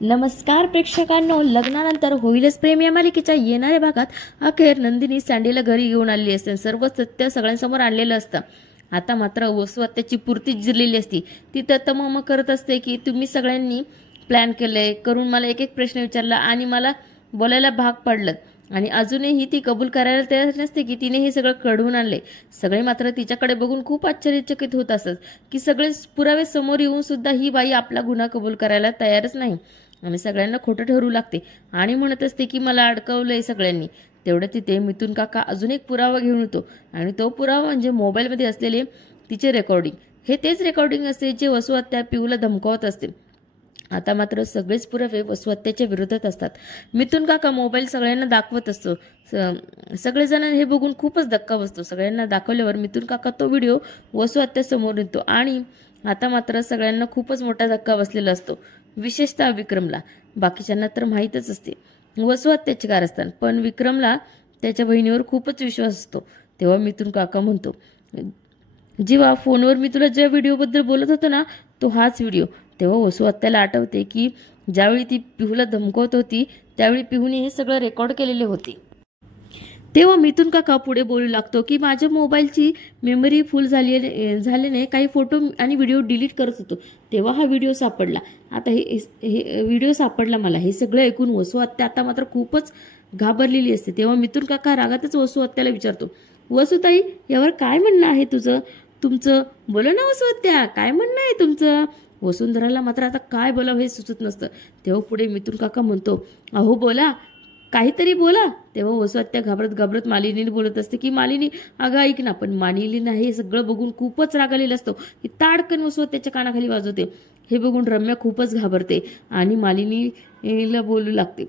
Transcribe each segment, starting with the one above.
नमस्कार प्रेक्षकांनो लग्नानंतर होईलच प्रेम. या मालिकेच्या येणाऱ्या भागात अखेर नंदिनी सँडीला घरी घेऊन आलेली असते सर्व सत्य सगळ्यांसमोर आणलेलं असतं. आता मात्र वसू त्याची पूर्ती जिरलेली असती. ती तमम करत असते की तुम्ही सगळ्यांनी प्लॅन केलंय. करून मला एक एक प्रश्न विचारला आणि मला बोलायला भाग पडलं. आणि अजूनही ती कबूल करायला तयार नसते की तिने हे सगळं कढवून आणले. सगळे मात्र तिच्याकडे बघून खूप आश्चर्यचकित होत असत की सगळे पुरावे समोर येऊन सुद्धा ही बाई आपला गुन्हा कबूल करायला तयारच नाही. आणि सगळ्यांना खोटं ठरू लागते. आणि म्हणत असते की मला अडकवलंय सगळ्यांनी. तेवढं तिथे मिथून काका अजून एक पुरावा घेऊन येतो. आणि तो पुरावा म्हणजे मोबाईलमध्ये असलेले तिचे रेकॉर्डिंग हे तेच रेकॉर्डिंग असते जे वसुहत्या पिऊला धमकावत असते. आता मात्र सगळेच पुरावे वसुहत्याच्या विरोधात असतात. मिथून काका मोबाईल सगळ्यांना दाखवत असतो. स- सगळेजण हे बघून खूपच धक्का बसतो. सगळ्यांना दाखवल्यावर मिथून काका तो व्हिडिओ वसू हत्यासमोर येतो आणि आता मात्र सगळ्यांना खूपच मोठा धक्का बसलेला असतो. विशेषतः विक्रमला. बाकीच्यांना तर माहीतच असते. वसू हत्याचे कारस्थान. पण विक्रमला त्याच्या बहिणीवर खूपच विश्वास असतो. तेव्हा मिथून काका म्हणतो जेव्हा फोनवर मी तुला ज्या व्हिडिओबद्दल बोलत होतो ना तो हाच व्हिडिओ तेव्हा वसू आत्याला आठवते की ज्यावेळी ती पिहूला धमकवत होती त्यावेळी पिहूने हे सगळं रेकॉर्ड केलेले होते. तेव्हा मिथून काका पुढे बोलू लागतो की माझ्या मोबाईलची मेमरी फुल झाली झाल्याने काही फोटो आणि व्हिडिओ डिलीट करत होतो. तेव्हा हा व्हिडिओ सापडला. आता हे हे व्हिडिओ सापडला मला. हे सगळं ऐकून वसू आत्या आता मात्र खूपच घाबरलेली असते. तेव्हा मिथून काका रागातच वसू आत्याला विचारतो वसुताई यावर काय म्हणणं आहे तुझं? तुमचं बोला ना वसू आत्या काय म्हणणं आहे तुमचं? वसुंधराला मात्र आता काय बोलावं हे सुचत नसतं. तेव्हा पुढे मिथून काका म्हणतो अहो बोला. काहीतरी बोला. तेव्हा वसू हत्या घाबरत घाबरत मालिनीने बोलत असते की मालिनी अगं ऐक ना पण मालिनीनं हे सगळं बघून खूपच रागालेलं असतो. की ताडकन वसू त्याच्या कानाखाली वाजवते. हे बघून रम्या खूपच घाबरते आणि मालिनीला बोलू लागते.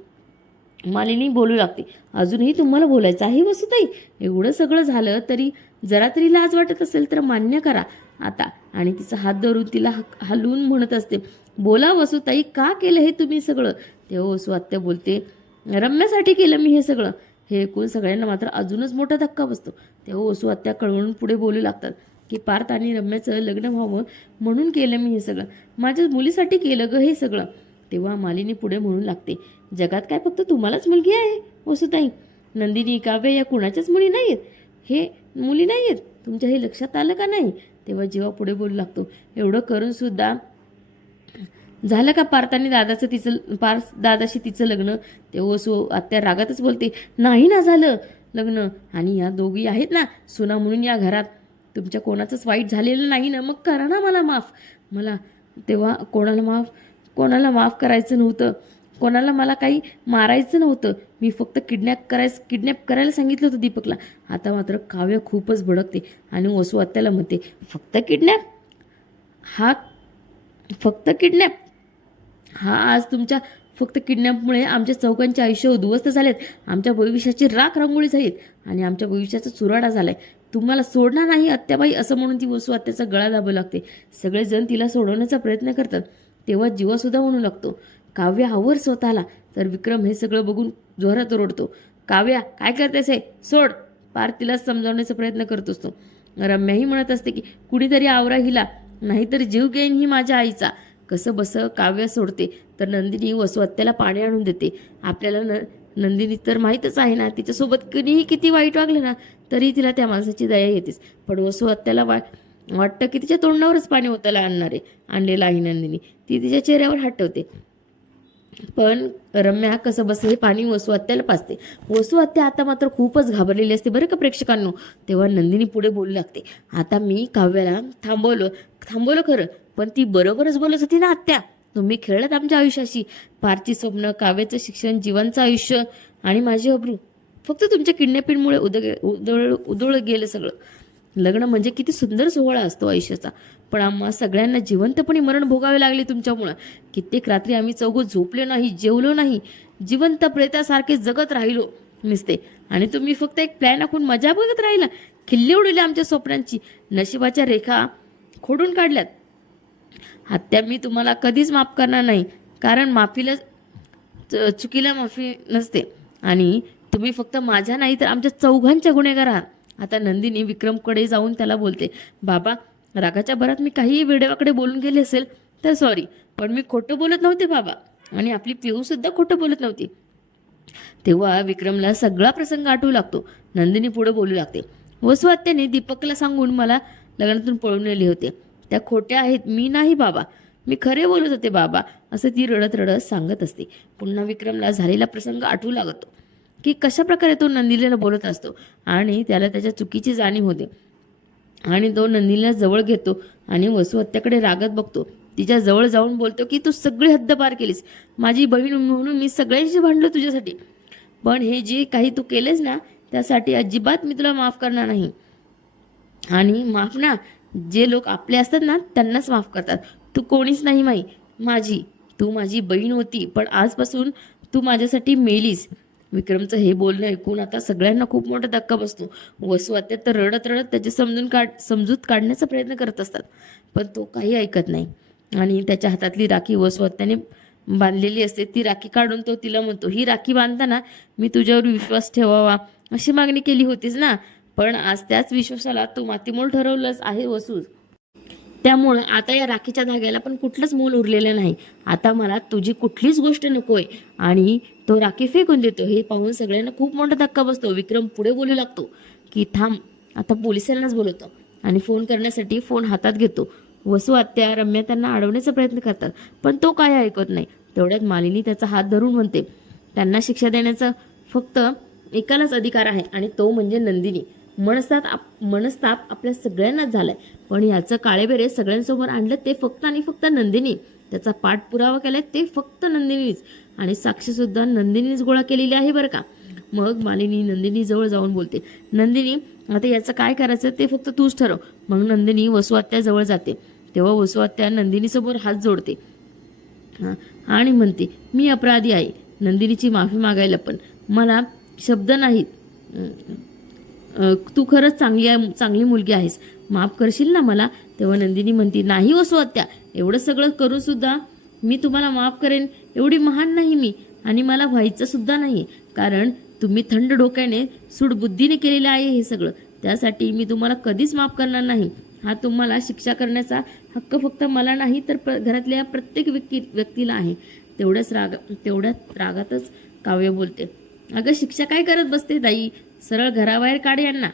मालिनी बोलू लागते अजूनही तुम्हाला बोलायचं आहे वसुताई? एवढं सगळं झालं तरी जरा तरी लाज वाटत असेल तर मान्य करा. आता आणि तिचा हात धरून तिला हलवून म्हणत असते बोला वसुताई का केलं हे तुम्ही सगळं? तेव्हा वसू आत्या बोलते रम्यासाठी केलं मी हे सगळं. हे ऐकून सगळ्यांना मात्र अजूनच मोठा धक्का बसतो. तेव्हा वसू आत्या कळवून पुढे बोलू लागतात की पार्थ आणि रम्याचं लग्न व्हावं म्हणून केलं मी हे सगळं. माझ्या मुलीसाठी केलं ग हे सगळं. तेव्हा मालिनी पुढे म्हणू लागते जगात काय फक्त तुम्हालाच मुलगी आहे वसुताई? नंदिनी काव्य या कुणाच्याच मुली नाही आहेत हे मुली नाही आहेत तुमच्या हे लक्षात आलं का नाही? तेव्हा जेव्हा पुढे बोलू लागतो. एवढं करून सुद्धा झालं का पार्थाने दादाचं तिचं पार्थ दादाशी तिचं लग्न? तेव्हा सो आत्या रागातच बोलते नाही ना झालं लग्न. आणि या दोघी आहेत ना सुना म्हणून या घरात. तुमच्या कोणाचंच वाईट झालेलं नाही ना मग करा ना मला माफ. मला तेव्हा कोणाला माफ कोणाला माफ करायचं नव्हतं. कोणाला मला काही मारायचं नव्हतं. मी फक्त किडनॅप करायचं किडनॅप करायला सांगितलं होतं दीपकला. आता मात्र काव्य खूपच भडकते आणि वसू आत्याला म्हणते फक्त किडनॅप? हा फक्त किडनॅप? हा आज तुमच्या फक्त किडनॅपमुळे आमच्या चौकांचे आयुष्य उद्ध्वस्त झालेत. आमच्या भविष्याची राख रांगोळी झालीत आणि आमच्या भविष्याचा चुराडा झालाय. तुम्हाला सोडणार नाही आत्याबाई असं म्हणून ती वसू आत्याचा गळा दाबू लागते. सगळेजण तिला सोडवण्याचा प्रयत्न करतात. तेव्हा जीवासुद्धा म्हणू लागतो काव्य आवर स्वतःला. तर विक्रम हे सगळं बघून जोरात ओरडतो. काव्या काय करतेस हे? सोड. पार तिला समजावण्याचा प्रयत्न करत असतो रम्याही म्हणत असते की कुणीतरी आवरा हिला. नाहीतर जीव घेईन ही माझ्या आईचा. कसं बसं काव्य सोडते तर नंदिनी वसुहत्याला पाणी आणून देते. आपल्याला न नंदिनी तर माहीतच आहे ना तिच्यासोबत कधीही किती वाईट वागलं ना तरी तिला त्या माणसाची दया येतेच. पण वसुहत्याला वा वाटतं की तिच्या तोंडावरच पाणी होताला आणणारे आणलेलं आहे नंदिनी. ती तिच्या चेहऱ्यावर हटवते. पण रम्या कसं बस हे पाणी वसू आत्याला पाचते वसू आत्या आता मात्र खूपच घाबरलेली असते बरं का प्रेक्षकांनो? तेव्हा नंदिनी पुढे बोलू लागते. आता मी काव्याला थांबवलं थांबवलं खरं पण ती बरोबरच बोलत होती ना आत्या? तुम्ही खेळत आमच्या आयुष्याशी. पारची स्वप्न काव्याचं शिक्षण जीवनचं आयुष्य आणि माझी अब्रू. फक्त तुमच्या किडनॅपिंगमुळे उद उदळ उदळ गेलं सगळं. लग्न म्हणजे किती सुंदर सोहळा असतो आयुष्याचा. पण आम्हा सगळ्यांना जिवंतपणे मरण भोगावे लागले तुमच्यामुळं. कित्येक रात्री आम्ही चौघं झोपलो नाही जेवलो नाही. जिवंत प्रेतासारखे जगत राहिलो निसते. आणि तुम्ही फक्त एक प्लॅन आखून मजा बघत राहिला. खिल्ली उडवली आमच्या स्वप्नांची. नशिबाच्या रेखा खोडून काढल्यात. हत्या मी तुम्हाला कधीच माफ करणार नाही. कारण माफीला चुकीला माफी नसते. आणि तुम्ही फक्त माझ्या नाही तर आमच्या चौघांच्या गुन्हेगार आहात. आता नंदिनी विक्रमकडे जाऊन त्याला बोलते बाबा रागाच्या भरात मी काही वेडेवाकडे बोलून गेले असेल तर सॉरी पण मी खोटं बोलत नव्हते बाबा. आणि आपली पिऊ सुद्धा खोटं बोलत नव्हती. तेव्हा विक्रमला सगळा प्रसंग आठवू लागतो. नंदिनी पुढे बोलू लागते वसुआत्याने दीपकला सांगून मला लग्नातून पळून नेले होते. त्या खोट्या आहेत मी नाही बाबा. मी खरे बोलत होते बाबा असं ती रडत रडत सांगत असते. पुन्हा विक्रमला झालेला प्रसंग आठवू लागतो. की कशा प्रकारे तो नंदिनीला बोलत असतो. आणि त्याला त्याच्या चुकीची जाणीव होते. आणि तो नंदिनीला जवळ घेतो आणि वसू हत्याकडे रागत बघतो. तिच्या जवळ जाऊन बोलतो की तू सगळी हद्द पार केलीस. माझी बहीण म्हणून मी सगळ्यांशी भांडलो तुझ्यासाठी. पण हे जे काही तू केलेस ना त्यासाठी अजिबात मी तुला माफ करणार नाही. आणि माफ ना जे लोक आपले असतात ना त्यांनाच माफ करतात. तू कोणीच नाही माई. माझी. तू माझी बहीण होती पण आजपासून तू माझ्यासाठी मेलीस. विक्रमचं हे बोलणं ऐकून आता सगळ्यांना खूप मोठा धक्का बसतो. वसू तर रडत रडत त्याचे समजून काढ समजूत काढण्याचा प्रयत्न करत असतात. पण तो काही ऐकत नाही. आणि त्याच्या हातातली राखी वसुआत्याने बांधलेली असते. ती राखी काढून तो तिला म्हणतो ही राखी बांधताना मी तुझ्यावर विश्वास ठेवावा. अशी मागणी केली होतीस ना? पण आज त्याच विश्वासाला तू मातीमोल ठरवलंच आहे वसूस त्यामुळं आता या राखीच्या धाग्याला पण कुठलंच मोल उरलेलं नाही. आता मला तुझी कुठलीच गोष्ट नकोय. आणि तो राखी फेकून देतो. हे पाहून सगळ्यांना खूप मोठा धक्का बसतो. विक्रम पुढे बोलू लागतो की थांब आता पोलिसांनाच बोलवतो आणि फोन करण्यासाठी फोन हातात घेतो. वसू आत्या रम्या त्यांना अडवण्याचा प्रयत्न करतात पण तो काय ऐकत नाही. तेवढ्यात मालिनी त्याचा हात धरून म्हणते त्यांना शिक्षा देण्याचा फक्त एकालाच अधिकार आहे आणि तो म्हणजे नंदिनी. मनस्ताप आप मनस्ताप आपल्या सगळ्यांनाच झालाय. पण याचं काळेबेरे सगळ्यांसमोर आणलं ते फक्त आणि फक्त नंदिनी. त्याचा पाठपुरावा केलाय ते फक्त नंदिनीच आणि साक्षीसुद्धा नंदिनीच गोळा केलेली आहे बरं का. मग मालिनी नंदिनी जवळ जाऊन बोलते नंदिनी आता याचं काय करायचं ते फक्त तूच ठरव. मग नंदिनी वसुआत्याजवळ जाते. तेव्हा वसुआत्या नंदिनीसमोर हात जोडते. आणि म्हणते मी अपराधी आहे. नंदिनीची माफी मागायला पण. मला शब्द नाहीत. तू खरंच चांगली आहे चांगली मुलगी आहेस. माफ करशील ना मला? तेव्हा नंदिनी म्हणते नाही हो असो आत्या एवढं सगळं करून सुद्धा मी तुम्हाला माफ करेन. एवढी महान नाही मी आणि मला व्हायचं सुद्धा नाही कारण तुम्ही थंड डोक्याने सूडबुद्धीने केलेलं आहे हे सगळं. त्यासाठी मी तुम्हाला कधीच माफ करणार नाही. हा तुम्हाला शिक्षा करण्याचा हक्क फक्त मला नाही तर प्र घरातल्या प्रत्येक व्यक्ती व्यक्तीला आहे. तेवढ्याच राग तेवढ्याच रागातच काव्य बोलते. अगं शिक्षा काय करत बसते ताई? सरळ घराबाहेर काढ यांना.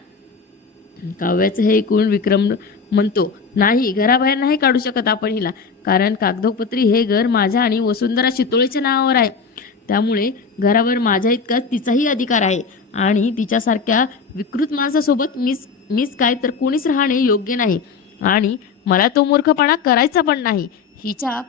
काव्याचं हे ऐकून विक्रम म्हणतो नाही घराबाहेर नाही काढू शकत आपण हिला. कारण कागदोपत्री हे घर माझ्या आणि वसुंधरा शितोळेच्या नावावर आहे. त्यामुळे घरावर माझ्या इतका तिचाही अधिकार आहे. आणि तिच्यासारख्या विकृत माणसासोबत मीच मीच काय तर कोणीच राहणे योग्य नाही. आणि मला तो मूर्खपणा करायचा पण नाही. हिच्या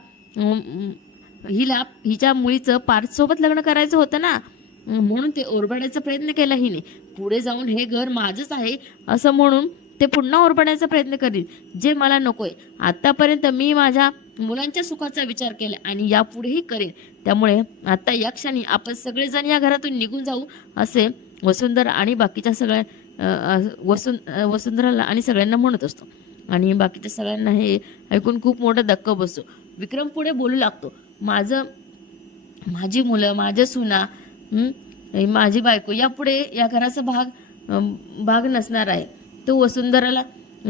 हिला हिच्या मुलीचं पार्थसोबत लग्न करायचं होतं ना. म्हणून ते ओरबाडायचा प्रयत्न केला हिने. पुढे जाऊन हे घर माझंच आहे असं म्हणून ते पुन्हा ओरबाडायचा प्रयत्न करील. जे मला नकोय आतापर्यंत मी माझ्या मुलांच्या सुखाचा विचार केला आणि यापुढेही करेन. त्यामुळे आता या क्षणी आपण सगळेजण या घरातून निघून जाऊ असे वसुंधरा आणि बाकीच्या सगळ्या वसुं वसुंधराला आणि सगळ्यांना म्हणत असतो. आणि बाकीच्या सगळ्यांना हे ऐकून खूप मोठा धक्का बसतो. विक्रम पुढे बोलू लागतो. माझं माझी मुलं माझ्या सुना माझी बायको यापुढे या घराचा भाग भाग नसणार आहे. तो वसुंधराला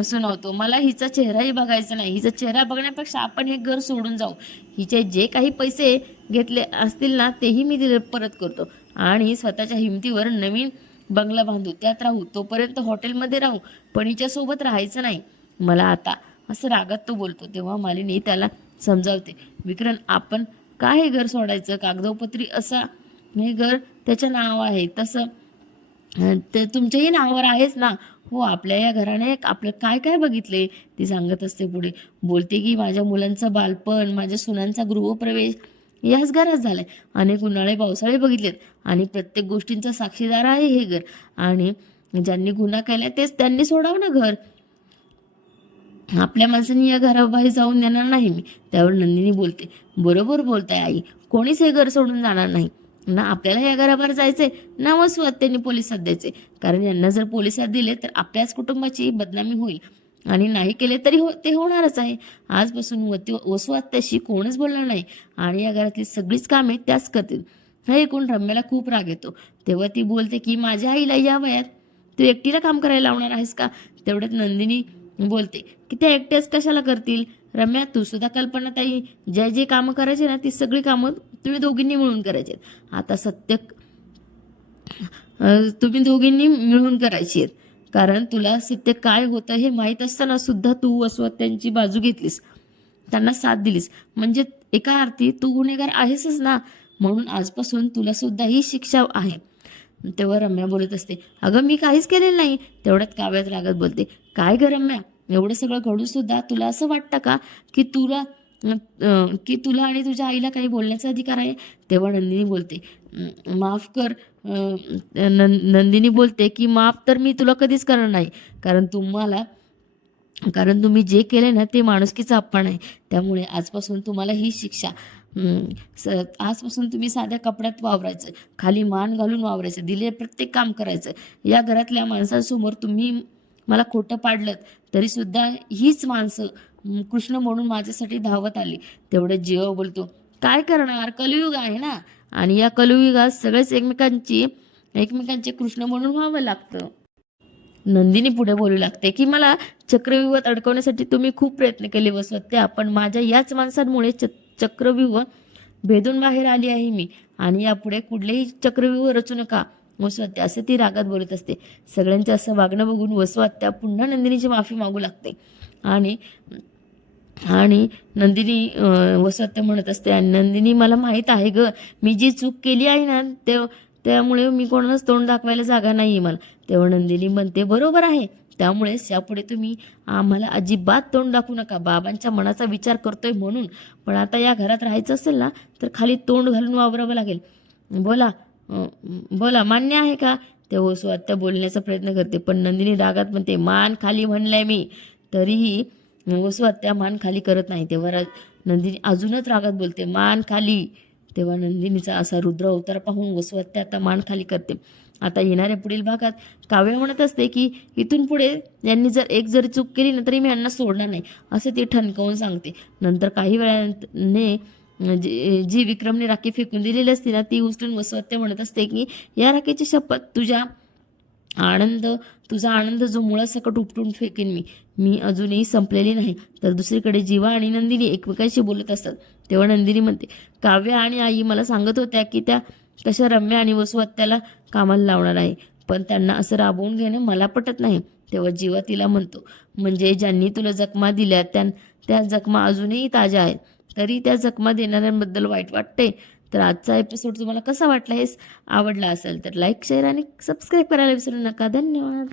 सुनावतो. मला हिचा चेहराही बघायचा नाही. हिचा चेहरा बघण्यापेक्षा आपण हे घर सोडून जाऊ. हिचे जे काही पैसे घेतले असतील ना तेही मी तिला परत करतो. आणि स्वतःच्या हिमतीवर नवीन बंगला बांधू. त्यात राहू. तोपर्यंत हॉटेलमध्ये राहू. पण हिच्यासोबत राहायचं नाही. मला आता असं रागात तो बोलतो. तेव्हा मालिनी त्याला समजावते. विक्रम आपण का हे घर सोडायचं? कागदोपत्री असा हे घर त्याच्या नाव आहे. तसं तर तुमच्याही नावावर आहेच ना? हो आपल्या या घराने आपलं काय काय बघितले? ती सांगत असते पुढे. बोलते की माझ्या मुलांचं बालपण माझ्या सुनांचा गृहप्रवेश याच घरात झालाय. अनेक उन्हाळे पावसाळे बघितलेत. आणि प्रत्येक गोष्टींचा साक्षीदार आहे हे घर. आणि ज्यांनी गुन्हा केला तेच त्यांनी सोडावं ना घर? आपल्या माणसाने या घराबाहेर जाऊन देणार नाही मी. त्यावर नंदिनी बोलते बरोबर बोलताय आई. कोणीच हे घर सोडून जाणार नाही. ना आपल्याला या घराबाहेर जायचंय ना वसुवात त्यांनी पोलिसात द्यायचे कारण यांना जर पोलिसात दिले तर आपल्याच कुटुंबाची बदनामी होईल. आणि नाही केले तरी हो ते होणारच आहे. आजपासून वती वसुवात आत्याशी कोणच बोलणार नाही. आणि या घरातली सगळीच कामे त्याच करतील. हे ऐकून रम्याला खूप राग येतो. तेव्हा ती बोलते की माझ्या आईला या वयात तू एकटीला काम करायला लावणार आहेस का? तेवढ्यात नंदिनी बोलते की त्या एकट्याच कशाला करतील? रम्या तू सुद्धा कल्पना ताई जे जे कामं करायचे ना ती सगळी कामं तुम्ही दोघींनी मिळून करायचे आता सत्य तुम्ही दोघींनी मिळून करायची आहेत कारण तुला सत्य काय होतं हे माहीत असताना सुद्धा तू वसवत्यांची बाजू घेतलीस. त्यांना साथ दिलीस. म्हणजे एका अर्थी तू गुन्हेगार आहेसच ना? म्हणून आजपासून तुला सुद्धा ही शिक्षा आहे. तेव्हा रम्या बोलत असते अगं मी काहीच केलेलं नाही. तेवढ्यात काव्यात रागत बोलते काय ग रम्या? एवढं सगळं घडून सुद्धा तुला असं वाटतं का की तुला की तुला आणि तुझ्या आईला काही बोलण्याचा अधिकार आहे? तेव्हा नंदिनी बोलते माफ कर नं- नंदिनी बोलते की माफ तर मी तुला कधीच करणार नाही. कारण तुम्हाला कारण तुम्ही जे केले ना ते माणुसकीचा अपमान आहे. त्यामुळे आजपासून तुम्हाला ही शिक्षा स आजपासून तुम्ही साध्या कपड्यात वावरायचं खाली मान घालून वावरायचं दिले प्रत्येक काम करायचं. या घरातल्या माणसांसमोर तुम्ही मला खोटं पाडलं तरीसुद्धा हीच माणसं कृष्ण म्हणून माझ्यासाठी धावत आली. तेवढे जीव बोलतो काय करणार? कलियुग आहे ना. आणि या कलियुगात सगळेच एकमेकांची एकमेकांचे कृष्ण म्हणून व्हावं लागतं. नंदिनी पुढे बोलू लागते की मला चक्रव्यूहत अडकवण्यासाठी तुम्ही खूप प्रयत्न केले वसवत्या पण माझ्या याच माणसांमुळे च चक्रव्यूह भेदून बाहेर आली आहे मी. आणि यापुढे कुठलेही चक्रव्यूह रचू नका. वसवत्या असे ती रागात बोलत असते. सगळ्यांचं असं वागणं बघून वसवत्या पुन्हा नंदिनीची माफी मागू लागते. आणि आणि नंदिनी अं, म्हणत असते आणि नंदिनी मला माहीत आहे ग मी जी चूक केली आहे ना ते त्यामुळे मी कोणालाच तोंड दाखवायला जागा नाही आहे मला. तेव्हा नंदिनी म्हणते बरोबर आहे. त्यामुळेच यापुढे तुम्ही आम्हाला अजिबात तोंड दाखवू नका. बाबांच्या मनाचा विचार करतोय म्हणून. पण आता या घरात राहायचं असेल ना तर खाली तोंड घालून वावरावं लागेल. बोला बोला मान्य आहे का? तेव्हा स्वतः बोलण्याचा प्रयत्न करते. पण नंदिनी रागात म्हणते मान खाली म्हणलंय मी. तरीही त्या मान खाली करत नाही. तेव्हा रा- नंदिनी अजूनच रागात बोलते मान खाली. तेव्हा नंदिनीचा असा रुद्र अवतार पाहून वसुहत्या आता मान खाली करते. आता येणाऱ्या पुढील भागात काव्य म्हणत असते की इथून पुढे यांनी जर एक जरी चूक केली ना तरी मी यांना सोडणार नाही. असे ती ठणकावून सांगते. नंतर काही वेळाने जी जी विक्रमने राखी फेकून दिलेली असते ना ती उचलून वसवत्या म्हणत असते की या राखीची शपथ तुझ्या आनंद तुझा आनंद जो मुळासकट उपटून फेकेन मी. मी अजूनही संपलेली नाही. तर दुसरीकडे जीवा आणि नंदिनी एकमेकांशी बोलत असतात. तेव्हा नंदिनी म्हणते काव्य आणि आई मला सांगत होत्या की त्या कशा रम्या आणि वसुहत्याला कामाला लावणार आहे. पण त्यांना असं राबवून घेणं मला पटत नाही. तेव्हा जीवा तिला म्हणतो म्हणजे ज्यांनी तुला जखमा दिल्या त्या त्या जखमा अजूनही ताज्या आहेत. तरी त्या जखमा देणाऱ्यांबद्दल वाईट वाटते. तर आजचा एपिसोड तुम्हाला कसा वाटला हे आवडला असेल तर लाईक शेअर आणि सबस्क्राईब करायला विसरू नका. धन्यवाद.